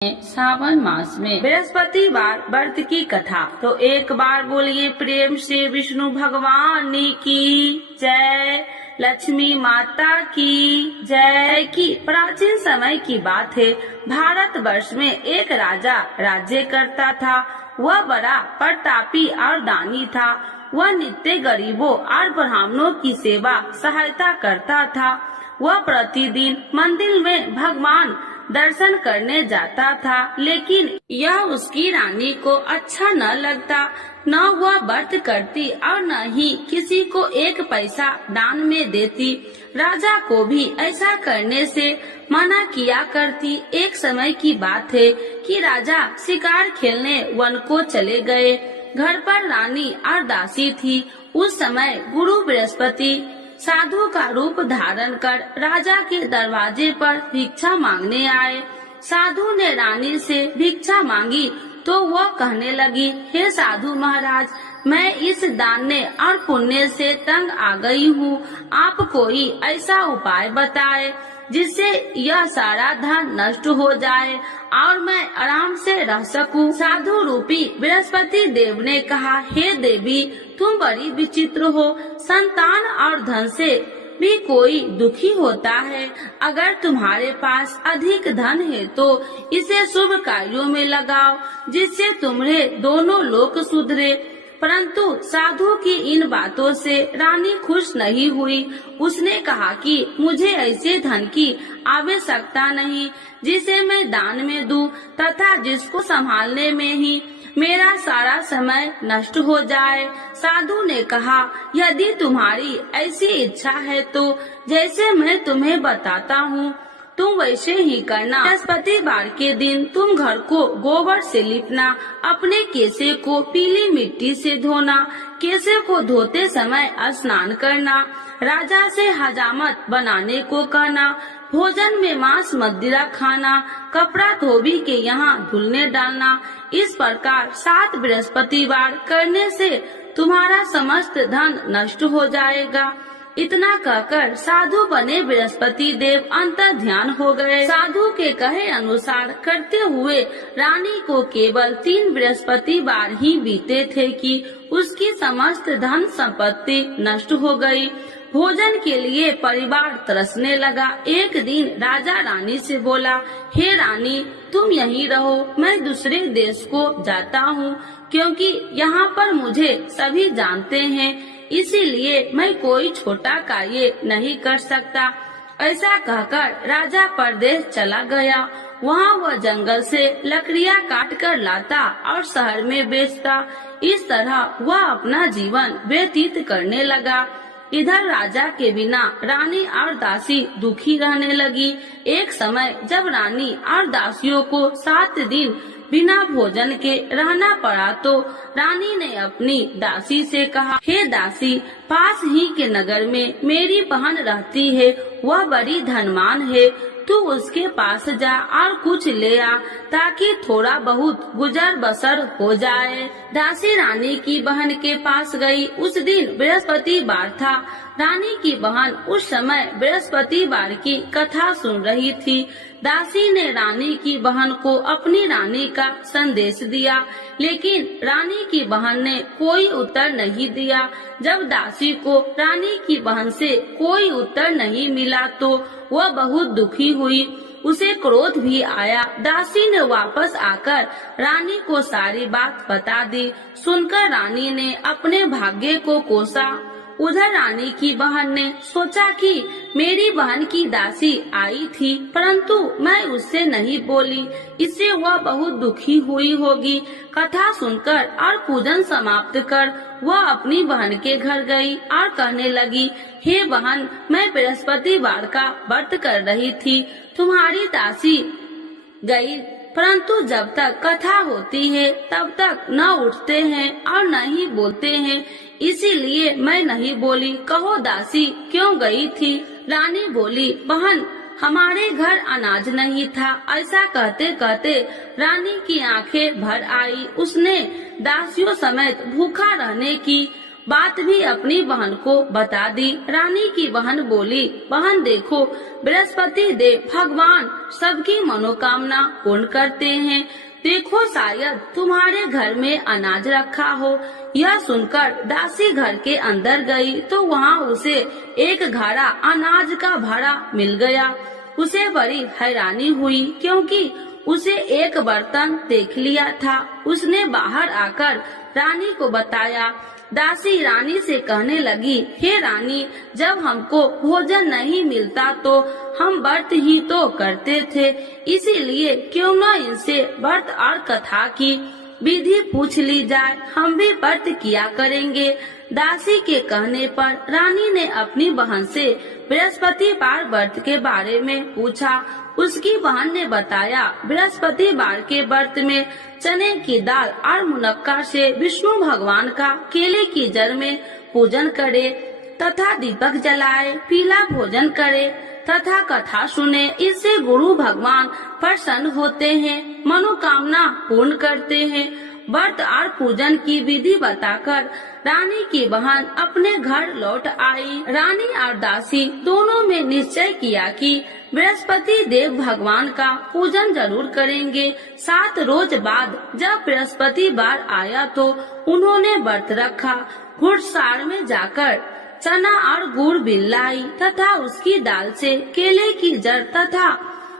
सावन मास में बृहस्पतिवार व्रत की कथा। तो एक बार बोलिए प्रेम से विष्णु भगवान की जय, लक्ष्मी माता की जय। की प्राचीन समय की बात है। भारत वर्ष में एक राजा राज्य करता था। वह बड़ा प्रतापी और दानी था। वह नित्य गरीबों और ब्राह्मणों की सेवा सहायता करता था। वह प्रतिदिन मंदिर में भगवान दर्शन करने जाता था, लेकिन यह उसकी रानी को अच्छा न लगता। न वह व्रत करती और न ही किसी को एक पैसा दान में देती। राजा को भी ऐसा करने से मना किया करती। एक समय की बात है कि राजा शिकार खेलने वन को चले गए। घर पर रानी और दासी थी। उस समय गुरु बृहस्पति साधु का रूप धारण कर राजा के दरवाजे पर भिक्षा मांगने आए। साधु ने रानी से भिक्षा मांगी तो वह कहने लगी, हे साधु महाराज, मैं इस दान और पुण्य से तंग आ गई हूँ। आप कोई ऐसा उपाय बताए जिससे यह सारा धन नष्ट हो जाए और मैं आराम से रह सकूं। साधु रूपी बृहस्पति देव ने कहा, हे देवी, तुम बड़ी विचित्र हो। संतान और धन से भी कोई दुखी होता है। अगर तुम्हारे पास अधिक धन है तो इसे शुभ कार्यों में लगाओ, जिससे तुम्हारे दोनों लोक सुधरे। परंतु साधु की इन बातों से रानी खुश नहीं हुई। उसने कहा कि मुझे ऐसे धन की आवश्यकता नहीं जिसे मैं दान में दूं तथा जिसको संभालने में ही मेरा सारा समय नष्ट हो जाए। साधु ने कहा, यदि तुम्हारी ऐसी इच्छा है तो जैसे मैं तुम्हें बताता हूँ तुम वैसे ही करना। बृहस्पतिवार के दिन तुम घर को गोबर से लिपना, अपने केसे को पीली मिट्टी से धोना, केसे को धोते समय स्नान करना, राजा से हजामत बनाने को कहना, भोजन में मांस मदिरा खाना, कपड़ा धोबी के यहाँ धुलने डालना। इस प्रकार 7 बृहस्पतिवार करने से तुम्हारा समस्त धन नष्ट हो जाएगा। इतना कहकर साधु बने बृहस्पति देव अंतर ध्यान हो गए। साधु के कहे अनुसार करते हुए रानी को केवल 3 बृहस्पतिवार ही बीते थे कि उसकी समस्त धन संपत्ति नष्ट हो गई। भोजन के लिए परिवार तरसने लगा। एक दिन राजा रानी से बोला, हे रानी, तुम यहीं रहो, मैं दूसरे देश को जाता हूँ, क्योंकि यहाँ पर मुझे सभी जानते हैं, इसीलिए मैं कोई छोटा कार्य नहीं कर सकता। ऐसा कहकर राजा परदेश चला गया। वहाँ वह जंगल से लकड़ियाँ काट कर लाता और शहर में बेचता। इस तरह वह अपना जीवन व्यतीत करने लगा। इधर राजा के बिना रानी और दासी दुखी रहने लगी। एक समय जब रानी और दासियों को 7 दिन बिना भोजन के रहना पड़ा तो रानी ने अपनी दासी से कहा, हे दासी, पास ही के नगर में मेरी बहन रहती है, वह बड़ी धनवान है, तू उसके पास जा और कुछ ले आ ताकि थोड़ा बहुत गुजर बसर हो जाए। दासी रानी की बहन के पास गई। उस दिन बृहस्पतिवार था। रानी की बहन उस समय बृहस्पतिवार की कथा सुन रही थी। दासी ने रानी की बहन को अपनी रानी का संदेश दिया, लेकिन रानी की बहन ने कोई उत्तर नहीं दिया। जब दासी को रानी की बहन से कोई उत्तर नहीं मिला तो वह बहुत दुखी हुई। उसे क्रोध भी आया। दासी ने वापस आकर रानी को सारी बात बता दी। सुनकर रानी ने अपने भाग्य को कोसा। उधर रानी की बहन ने सोचा कि मेरी बहन की दासी आई थी, परंतु मैं उससे नहीं बोली, इससे वह बहुत दुखी हुई होगी। कथा सुनकर और पूजन समाप्त कर वह अपनी बहन के घर गई और कहने लगी, हे बहन, मैं बृहस्पतिवार का व्रत कर रही थी, तुम्हारी दासी गई, परंतु जब तक कथा होती है तब तक न उठते हैं और न ही बोलते हैं, इसीलिए मैं नहीं बोली। कहो दासी क्यों गई थी? रानी बोली, बहन, हमारे घर अनाज नहीं था। ऐसा कहते कहते रानी की आंखें भर आई। उसने दासियों समेत भूखा रहने की बात भी अपनी बहन को बता दी। रानी की बहन बोली, बहन देखो, बृहस्पति देव भगवान सबकी मनोकामना पूर्ण करते हैं। देखो शायद तुम्हारे घर में अनाज रखा हो। यह सुनकर दासी घर के अंदर गई तो वहाँ उसे एक घड़ा अनाज का भरा मिल गया। उसे बड़ी हैरानी हुई क्योंकि उसे एक बर्तन देख लिया था। उसने बाहर आकर रानी को बताया। दासी रानी से कहने लगी, हे रानी, जब हमको भोजन नहीं मिलता तो हम व्रत ही तो करते थे, इसीलिए क्यों न इनसे व्रत और कथा की विधि पूछ ली जाए, हम भी व्रत किया करेंगे। दासी के कहने पर रानी ने अपनी बहन से बृहस्पतिवार व्रत के बारे में पूछा। उसकी बहन ने बताया, बृहस्पतिवार के व्रत में चने की दाल और मुनक्का से विष्णु भगवान का केले की जड़ में पूजन करे तथा दीपक जलाए, पीला भोजन करे तथा कथा सुने। इससे गुरु भगवान प्रसन्न होते हैं, मनोकामना पूर्ण करते हैं। व्रत और पूजन की विधि बताकर रानी की बहन अपने घर लौट आई। रानी और दासी दोनों में निश्चय किया कि बृहस्पति देव भगवान का पूजन जरूर करेंगे। 7 रोज बाद जब बृहस्पतिवार आया तो उन्होंने व्रत रखा। घुड़सार में जाकर चना और गुड़ बिल लाई तथा उसकी दाल से केले की जड़ तथा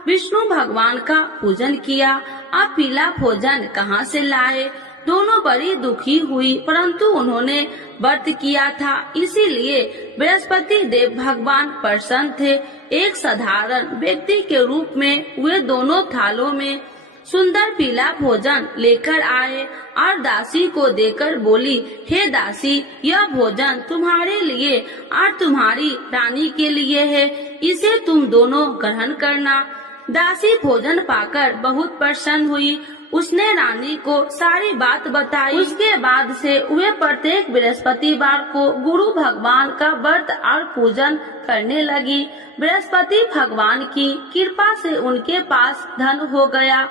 विष्णु भगवान का पूजन किया। अब पीला भोजन कहाँ से लाए? दोनों बड़ी दुखी हुई, परंतु उन्होंने व्रत किया था, इसीलिए बृहस्पति देव भगवान प्रसन्न थे। एक साधारण व्यक्ति के रूप में वे दोनों थालों में सुंदर पीला भोजन लेकर आए और दासी को देकर बोली, हे दासी, यह भोजन तुम्हारे लिए और तुम्हारी रानी के लिए है, इसे तुम दोनों ग्रहण करना। दासी भोजन पाकर बहुत प्रसन्न हुई। उसने रानी को सारी बात बताई। उसके बाद से वे प्रत्येक बृहस्पतिवार को गुरु भगवान का व्रत और पूजन करने लगी। बृहस्पति भगवान की कृपा से उनके पास धन हो गया,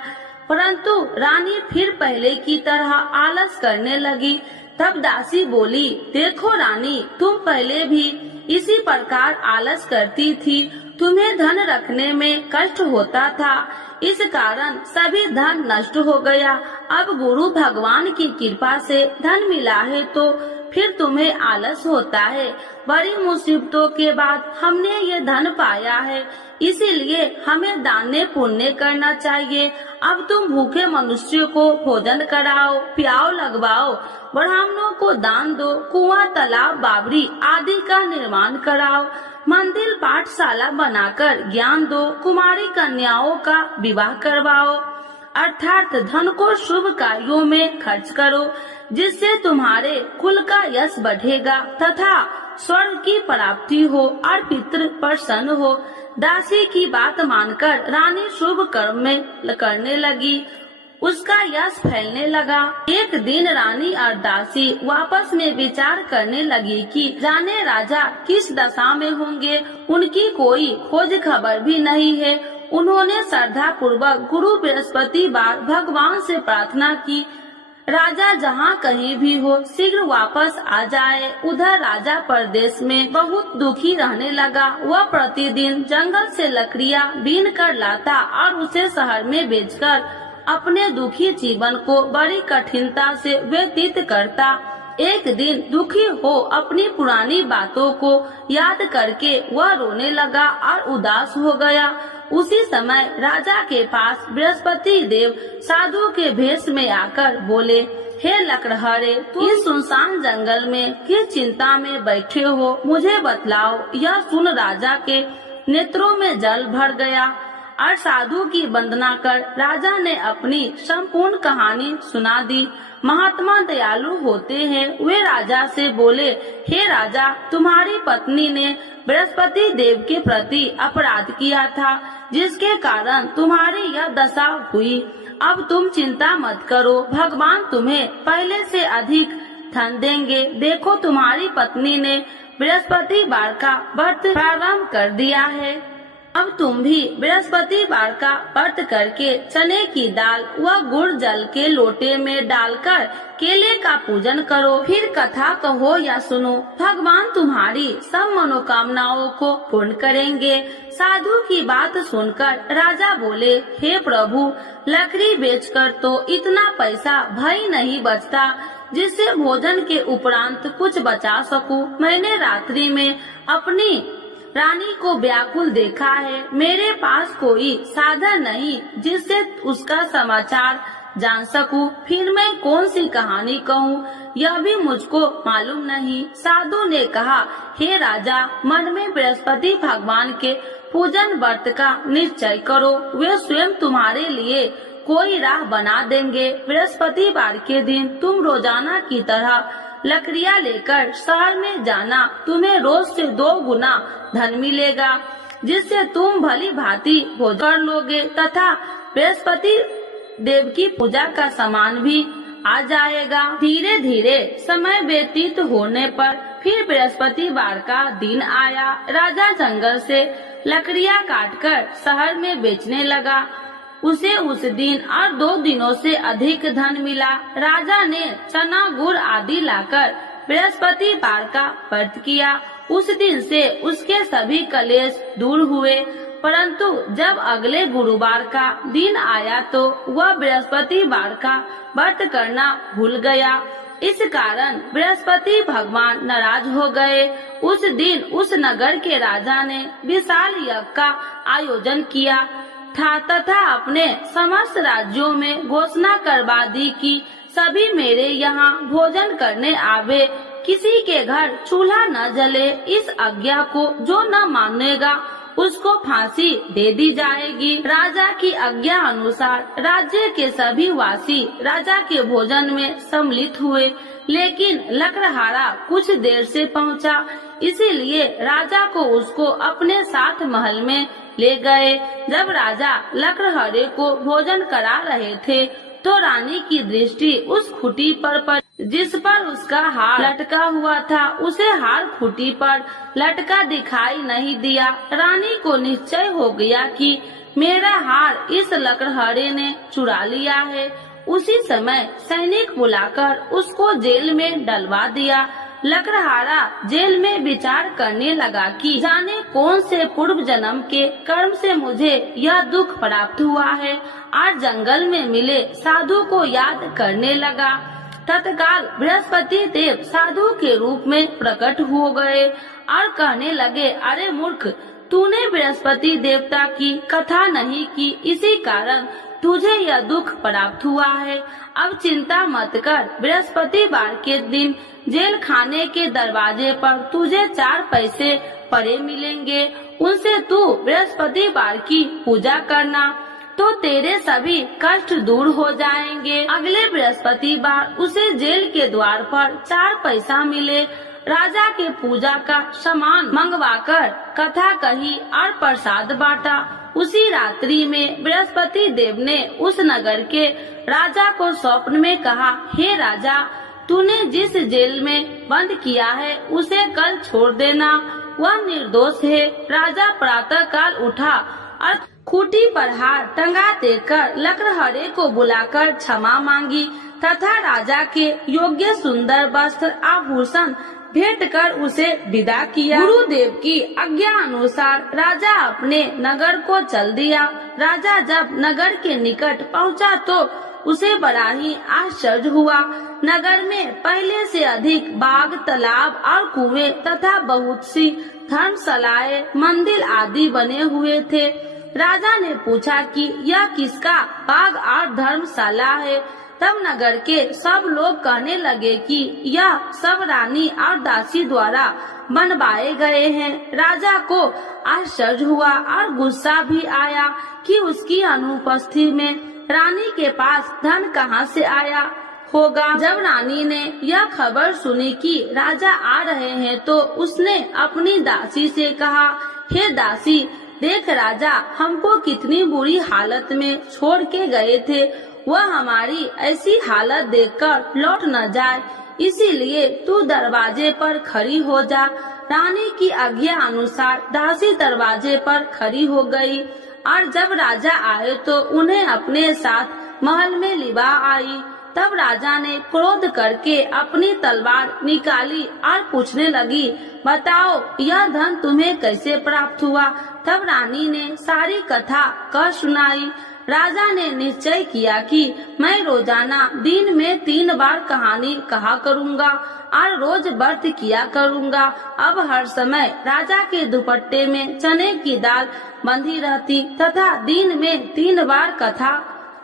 परंतु रानी फिर पहले की तरह आलस करने लगी। तब दासी बोली, देखो रानी, तुम पहले भी इसी प्रकार आलस करती थी, तुम्हें धन रखने में कष्ट होता था, इस कारण सभी धन नष्ट हो गया। अब गुरु भगवान की कृपा से धन मिला है तो फिर तुम्हें आलस होता है। बड़ी मुसीबतों के बाद हमने ये धन पाया है, इसीलिए हमें दान पुण्य करना चाहिए। अब तुम भूखे मनुष्य को भोजन कराओ, प्याव लगवाओ, ब्राह्मणों को दान दो, कुआं, तालाब, बावड़ी आदि का निर्माण कराओ, मंदिर, पाठशाला बनाकर ज्ञान दो, कुमारी कन्याओं का विवाह करवाओ, अर्थात धन को शुभ कार्यों में खर्च करो, जिससे तुम्हारे कुल का यश बढ़ेगा तथा स्वर्ग की प्राप्ति हो और पितृ प्रसन्न हो। दासी की बात मानकर रानी शुभ कर्म में करने लगी, उसका यश फैलने लगा। एक दिन रानी और दासी आपस में विचार करने लगी कि जाने राजा किस दशा में होंगे, उनकी कोई खोज खबर भी नहीं है। उन्होंने श्रद्धा पूर्वक गुरु बृहस्पतिवार भगवान से प्रार्थना की, राजा जहाँ कहीं भी हो शीघ्र वापस आ जाए। उधर राजा परदेश में बहुत दुखी रहने लगा। वह प्रतिदिन जंगल से लकड़ियाँ बीन कर लाता और उसे शहर में बेचकर अपने दुखी जीवन को बड़ी कठिनता से व्यतीत करता। एक दिन दुखी हो अपनी पुरानी बातों को याद करके वह रोने लगा और उदास हो गया। उसी समय राजा के पास बृहस्पति देव साधु के भेष में आकर बोले, हे लकड़हारे, तुम इस सुनसान जंगल में किस चिंता में बैठे हो, मुझे बतलाओ। यह सुन राजा के नेत्रों में जल भर गया और साधु की वंदना कर राजा ने अपनी संपूर्ण कहानी सुना दी। महात्मा दयालु होते हैं। वे राजा से बोले, हे राजा, तुम्हारी पत्नी ने बृहस्पति देव के प्रति अपराध किया था, जिसके कारण तुम्हारी यह दशा हुई। अब तुम चिंता मत करो, भगवान तुम्हें पहले से अधिक धन देंगे। देखो, तुम्हारी पत्नी ने बृहस्पतिवार का व्रत प्रारंभ कर दिया है। अब तुम भी बृहस्पतिवार का व्रत करके चने की दाल व गुड़ जल के लोटे में डालकर केले का पूजन करो। फिर कथा कहो या सुनो, भगवान तुम्हारी सब मनोकामनाओं को पूर्ण करेंगे। साधु की बात सुनकर राजा बोले, हे प्रभु, लकड़ी बेचकर तो इतना पैसा भई नहीं बचता जिससे भोजन के उपरांत कुछ बचा सकूं। मैंने रात्रि में अपनी रानी को व्याकुल देखा है। मेरे पास कोई साधन नहीं जिससे उसका समाचार जान सकूं। फिर मैं कौन सी कहानी कहूँ, यह भी मुझको मालूम नहीं। साधु ने कहा, हे राजा, मन में बृहस्पति भगवान के पूजन व्रत का निश्चय करो। वे स्वयं तुम्हारे लिए कोई राह बना देंगे। बृहस्पतिवार के दिन तुम रोजाना की तरह लकड़ियाँ लेकर शहर में जाना। तुम्हें रोज से 2 गुना धन मिलेगा, जिससे तुम भली भांति भोजन कर लोगे तथा बृहस्पति देव की पूजा का सामान भी आ जाएगा। धीरे धीरे समय व्यतीत होने पर फिर बृहस्पतिवार का दिन आया। राजा जंगल से लकड़ियाँ काटकर शहर में बेचने लगा। उसे उस दिन और 2 दिनों से अधिक धन मिला। राजा ने चना गुड़ आदि लाकर बृहस्पतिवार का व्रत किया। उस दिन से उसके सभी कलेश दूर हुए। परंतु जब अगले गुरुवार का दिन आया तो वह बृहस्पतिवार का व्रत करना भूल गया। इस कारण बृहस्पति भगवान नाराज हो गए। उस दिन उस नगर के राजा ने विशाल यज्ञ का आयोजन किया था तथा अपने समस्त राज्यों में घोषणा करवा दी कि सभी मेरे यहाँ भोजन करने आवे, किसी के घर चूल्हा न जले। इस आज्ञा को जो न मानेगा उसको फांसी दे दी जाएगी। राजा की आज्ञा अनुसार राज्य के सभी वासी राजा के भोजन में सम्मिलित हुए, लेकिन लकड़हारा कुछ देर से पहुंचा, इसीलिए राजा को उसको अपने साथ महल में ले गए। जब राजा लकड़हारे को भोजन करा रहे थे तो रानी की दृष्टि उस खूंटी पर जिस पर उसका हार लटका हुआ था। उसे हार खूंटी पर लटका दिखाई नहीं दिया। रानी को निश्चय हो गया कि मेरा हार इस लकड़हारे ने चुरा लिया है। उसी समय सैनिक बुलाकर उसको जेल में डलवा दिया। लकड़हारा जेल में विचार करने लगा कि जाने कौन से पूर्व जन्म के कर्म से मुझे यह दुख प्राप्त हुआ है, और जंगल में मिले साधु को याद करने लगा। तत्काल बृहस्पति देव साधु के रूप में प्रकट हो गए और कहने लगे, अरे मूर्ख, तूने बृहस्पति देवता की कथा नहीं की, इसी कारण तुझे यह दुख प्राप्त हुआ है। अब चिंता मत कर, बृहस्पतिवार के दिन जेल खाने के दरवाजे पर तुझे 4 पैसे पड़े मिलेंगे। उनसे तू बृहस्पतिवार की पूजा करना तो तेरे सभी कष्ट दूर हो जाएंगे। अगले बृहस्पतिवार उसे जेल के द्वार पर 4 पैसा मिले। राजा के पूजा का सामान मंगवाकर कथा कही और प्रसाद बांटा। उसी रात्रि में बृहस्पति देव ने उस नगर के राजा को स्वप्न में कहा, हे राजा, तूने जिस जेल में बंद किया है उसे कल छोड़ देना, वह निर्दोष है। राजा प्रातः काल उठा और खूंटी पर हार टंगा देकर लकड़हारे को बुलाकर क्षमा मांगी तथा राजा के योग्य सुंदर वस्त्र आभूषण भेंट कर उसे विदा किया। गुरुदेव की आज्ञा अनुसार राजा अपने नगर को चल दिया। राजा जब नगर के निकट पहुंचा तो उसे बड़ा ही आश्चर्य हुआ। नगर में पहले से अधिक बाग, तालाब और कुएं तथा बहुत सी धर्मशालाएं, मंदिर आदि बने हुए थे। राजा ने पूछा कि यह किसका बाग और धर्मशाला है। तब नगर के सब लोग कहने लगे कि यह सब रानी और दासी द्वारा बनवाए गए हैं। राजा को आश्चर्य हुआ और गुस्सा भी आया कि उसकी अनुपस्थिति में रानी के पास धन कहां से आया होगा। जब रानी ने यह खबर सुनी कि राजा आ रहे हैं तो उसने अपनी दासी से कहा, हे दासी, देख राजा हमको कितनी बुरी हालत में छोड़ के गए थे, वह हमारी ऐसी हालत देखकर लौट न जाए, इसीलिए तू दरवाजे पर खड़ी हो जा। रानी की आज्ञा अनुसार दासी दरवाजे पर खड़ी हो गई और जब राजा आए तो उन्हें अपने साथ महल में लिवा आई। तब राजा ने क्रोध करके अपनी तलवार निकाली और पूछने लगी, बताओ यह धन तुम्हें कैसे प्राप्त हुआ। तब रानी ने सारी कथा कह सुनाई। राजा ने निश्चय किया कि मैं रोजाना दिन में 3 बार कहानी कहा करूँगा और रोज व्रत किया करूँगा। अब हर समय राजा के दुपट्टे में चने की दाल बंधी रहती तथा दिन में 3 बार कथा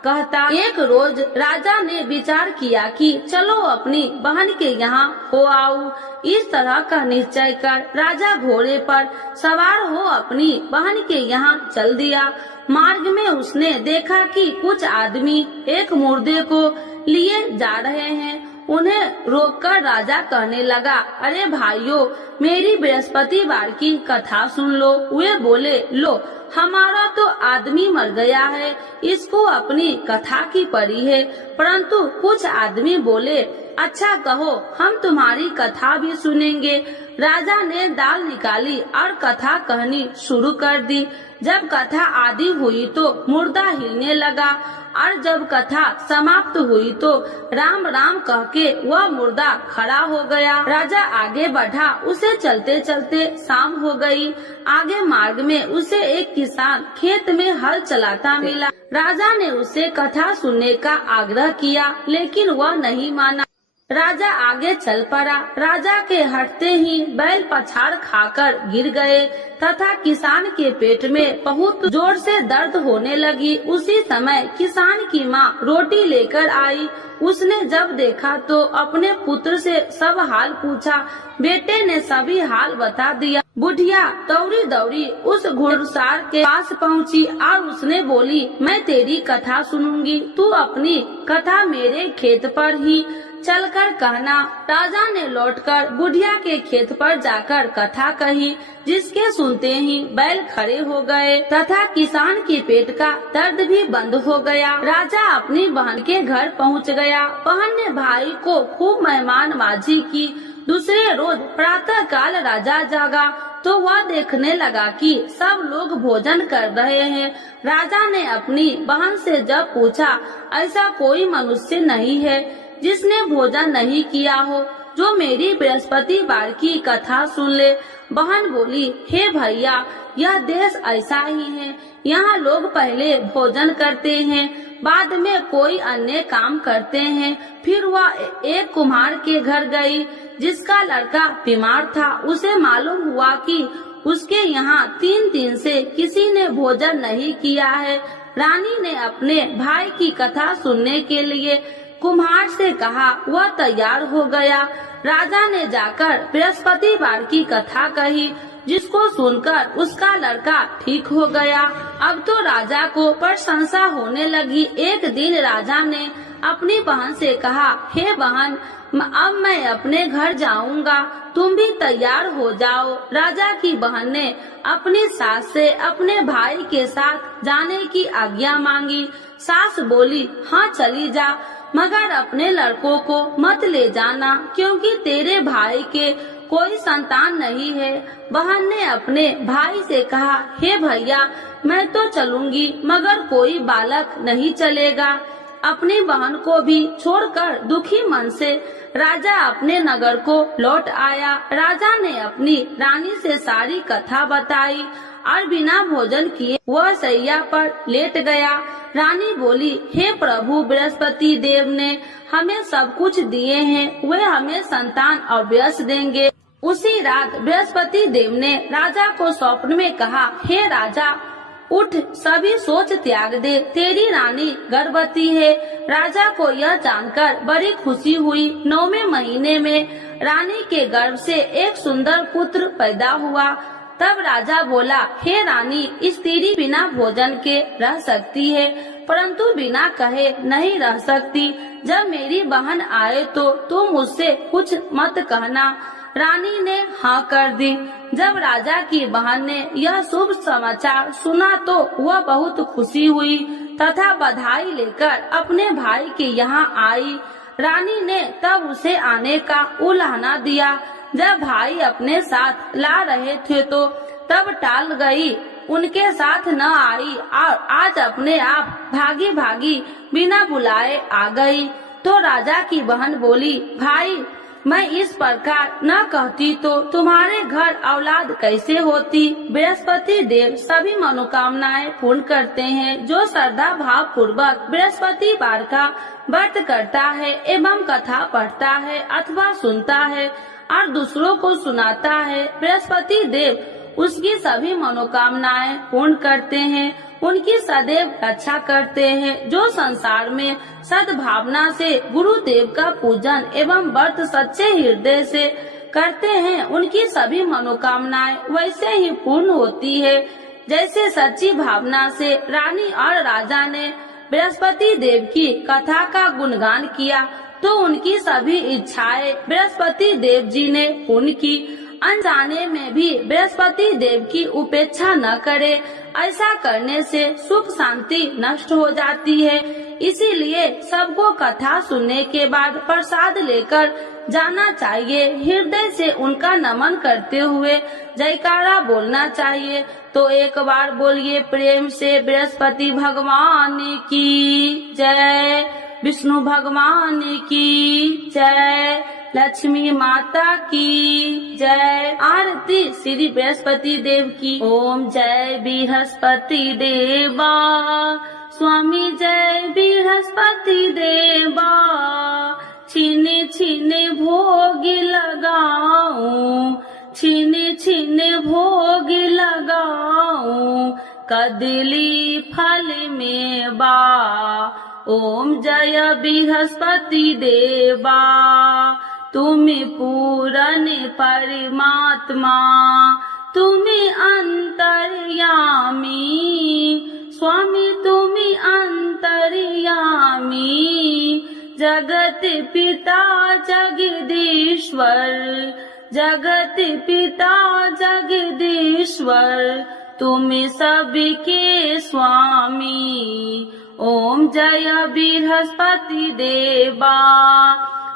कहता। एक रोज राजा ने विचार किया कि चलो अपनी बहन के यहाँ हो आऊं। इस तरह का निश्चय कर राजा घोड़े पर सवार हो अपनी बहन के यहाँ चल दिया। मार्ग में उसने देखा कि कुछ आदमी एक मुर्दे को लिए जा रहे हैं। उन्हें रोककर राजा कहने लगा, अरे भाइयों, मेरी बृहस्पतिवार की कथा सुन लो। वे बोले, लो हमारा तो आदमी मर गया है, इसको अपनी कथा की पड़ी है। परंतु कुछ आदमी बोले, अच्छा कहो, हम तुम्हारी कथा भी सुनेंगे। राजा ने दाल निकाली और कथा कहनी शुरू कर दी। जब कथा आदि हुई तो मुर्दा हिलने लगा और जब कथा समाप्त हुई तो राम राम कह के वह मुर्दा खड़ा हो गया। राजा आगे बढ़ा, उसे चलते चलते शाम हो गई। आगे मार्ग में उसे एक किसान खेत में हल चलाता मिला। राजा ने उसे कथा सुनने का आग्रह किया, लेकिन वह नहीं माना। राजा आगे चल पड़ा। राजा के हटते ही बैल पछाड़ खाकर गिर गए तथा किसान के पेट में बहुत जोर से दर्द होने लगी। उसी समय किसान की माँ रोटी लेकर आई। उसने जब देखा तो अपने पुत्र से सब हाल पूछा। बेटे ने सभी हाल बता दिया। बुढ़िया दौड़ी दौड़ी उस घुड़सवार के पास पहुँची और उसने बोली, मैं तेरी कथा सुनूंगी, तू अपनी कथा मेरे खेत पर ही चलकर कहना। राजा ने लौटकर बुढ़िया के खेत पर जाकर कथा कही, जिसके सुनते ही बैल खड़े हो गए तथा किसान के पेट का दर्द भी बंद हो गया। राजा अपनी बहन के घर पहुंच गया। बहन ने भाई को खूब मेहमानबाजी की। दूसरे रोज प्रातः काल राजा जागा तो वह देखने लगा कि सब लोग भोजन कर रहे हैं। राजा ने अपनी बहन से जब पूछा, ऐसा कोई मनुष्य नहीं है जिसने भोजन नहीं किया हो, जो मेरी बृहस्पतिवार की कथा सुन ले। बहन बोली, हे भैया, यह देश ऐसा ही है। यहाँ लोग पहले भोजन करते हैं, बाद में कोई अन्य काम करते हैं। फिर वह एक कुम्हार के घर गई, जिसका लड़का बीमार था। उसे मालूम हुआ कि उसके यहाँ 3 दिन से किसी ने भोजन नहीं किया है। रानी ने अपने भाई की कथा सुनने के लिए कुम्हार से कहा। वह तैयार हो गया। राजा ने जाकर बृहस्पतिवार की कथा कही, जिसको सुनकर उसका लड़का ठीक हो गया। अब तो राजा को प्रशंसा होने लगी। एक दिन राजा ने अपनी बहन से कहा, हे बहन, अब मैं अपने घर जाऊंगा, तुम भी तैयार हो जाओ। राजा की बहन ने अपनी सास से अपने भाई के साथ जाने की आज्ञा मांगी। सास बोली, हाँ चली जा, मगर अपने लड़कों को मत ले जाना, क्योंकि तेरे भाई के कोई संतान नहीं है। बहन ने अपने भाई से कहा, हे भैया, मैं तो चलूंगी, मगर कोई बालक नहीं चलेगा। अपनी बहन को भी छोड़कर दुखी मन से राजा अपने नगर को लौट आया। राजा ने अपनी रानी से सारी कथा बताई और बिना भोजन किए वह सैया पर लेट गया। रानी बोली, हे प्रभु, बृहस्पति देव ने हमें सब कुछ दिए हैं, वे हमें संतान और यश देंगे। उसी रात बृहस्पति देव ने राजा को स्वप्न में कहा, हे राजा, उठ, सभी सोच त्याग दे, तेरी रानी गर्भवती है। राजा को यह जानकर बड़ी खुशी हुई। 9वें महीने में रानी के गर्भ से एक सुंदर पुत्र पैदा हुआ। तब राजा बोला, हे रानी, स्त्री बिना भोजन के रह सकती है, परंतु बिना कहे नहीं रह सकती। जब मेरी बहन आए तो तुम मुझसे कुछ मत कहना। रानी ने हाँ कर दी। जब राजा की बहन ने यह शुभ समाचार सुना तो वह बहुत खुशी हुई तथा बधाई लेकर अपने भाई के यहाँ आई। रानी ने तब उसे आने का उलाहना दिया। जब भाई अपने साथ ला रहे थे तो तब टाल गई, उनके साथ न आई और आज अपने आप भागी भागी बिना बुलाए आ गई। तो राजा की बहन बोली, भाई मैं इस प्रकार न कहती तो तुम्हारे घर औलाद कैसे होती। बृहस्पति देव सभी मनोकामनाएं पूर्ण करते हैं। जो श्रद्धा भाव पूर्वक बृहस्पतिवार का व्रत करता है एवं कथा पढ़ता है अथवा सुनता है और दूसरों को सुनाता है, बृहस्पति देव उसकी सभी मनोकामनाएं पूर्ण करते हैं, उनकी सदैव रक्षा करते हैं। जो संसार में सद्भावना से गुरुदेव का पूजन एवं व्रत सच्चे हृदय से करते हैं, उनकी सभी मनोकामनाएं वैसे ही पूर्ण होती है जैसे सच्ची भावना से रानी और राजा ने बृहस्पति देव की कथा का गुणगान किया तो उनकी सभी इच्छाएं बृहस्पति देव जी ने पूर्ण की। अनजाने में भी बृहस्पति देव की उपेक्षा न करे, ऐसा करने से सुख शांति नष्ट हो जाती है। इसीलिए सबको कथा सुनने के बाद प्रसाद लेकर जाना चाहिए। हृदय से उनका नमन करते हुए जयकारा बोलना चाहिए। तो एक बार बोलिए प्रेम से, बृहस्पति भगवान की जय, विष्णु भगवान की जय, लक्ष्मी माता की जय। आरती श्री बृहस्पति देव की। ओम जय बृहस्पति देवा, स्वामी जय बृहस्पति देवा। छीने छीने भोग लगाऊं, छीने छीने भोग लगाऊं, कदली फल में बा। ओम जय बृहस्पति देवा, तुम्हें पूरन परमात्मा, तुम्हें अंतर्यामी, स्वामी तुम्हें अंतर्यामी। जगत पिता जगदीश्वर, जगत पिता जगदीश्वर, तुम सबके स्वामी। ओम जय बृहस्पति देवा,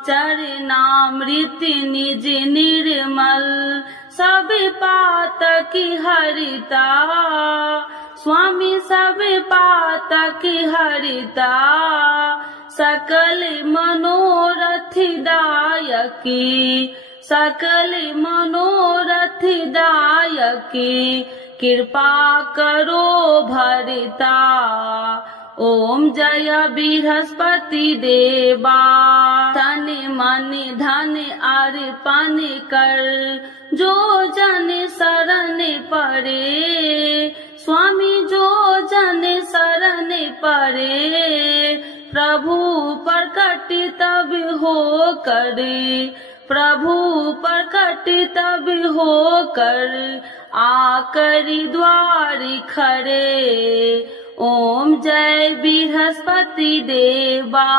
चरणामृत निज निर्मल, सब पातक हरिता, स्वामी सब पातक हरिता। सकल मनोरथ दायकी, सकल मनोरथ दायकी, कृपा करो भरता। ओम जय बृहस्पति देवा, तन मन धन अर्पण कर, जो जन शरण पड़े, स्वामी जो जन शरण पड़े। प्रभु प्रकट तब हो करे, प्रभु प्रकट तब हो कर, आकर द्वार खड़े। ओम जय बृहस्पति देवा,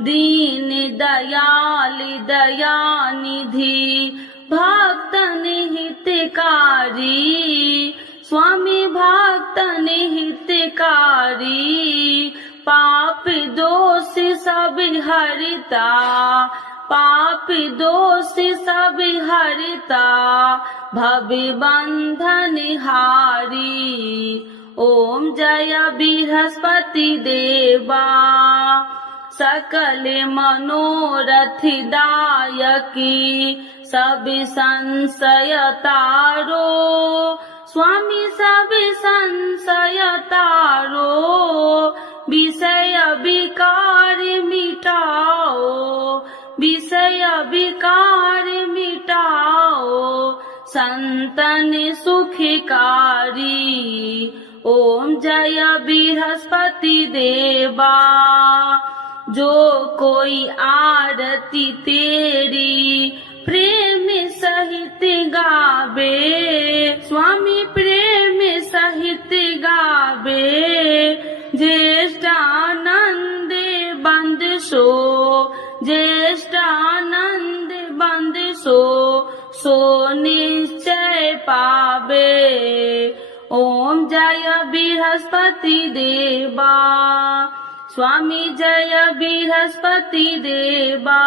दीन दयाल दयानिधि, भक्तन हितकारी, स्वामी भक्तन हितकारी। पाप दोष सब हरता, पाप दोष सब हरता, भव बंधन हारी। ओम जय बृहस्पति देवा, सकल मनोरथ दायकी, सब संशय तारो, स्वामी सब संशय तारो। विषय विकार मिटाओ, विषय विकार मिटाओ, संतन सुखकारी। ओम जय बृहस्पति देवा, जो कोई आरती तेरी प्रेम सहित गावे, स्वामी प्रेम सहित गावे। ज्येष्ठानंद बंद सो, ज्येष्ठानंद बंद सो, सो निश्चय पावे। ओम जय बृहस्पति देवा, स्वामी जय बृहस्पति देवा।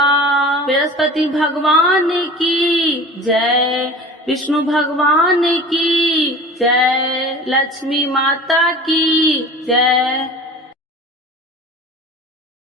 बृहस्पति भगवान की जय, विष्णु भगवान की जय, लक्ष्मी माता की जय।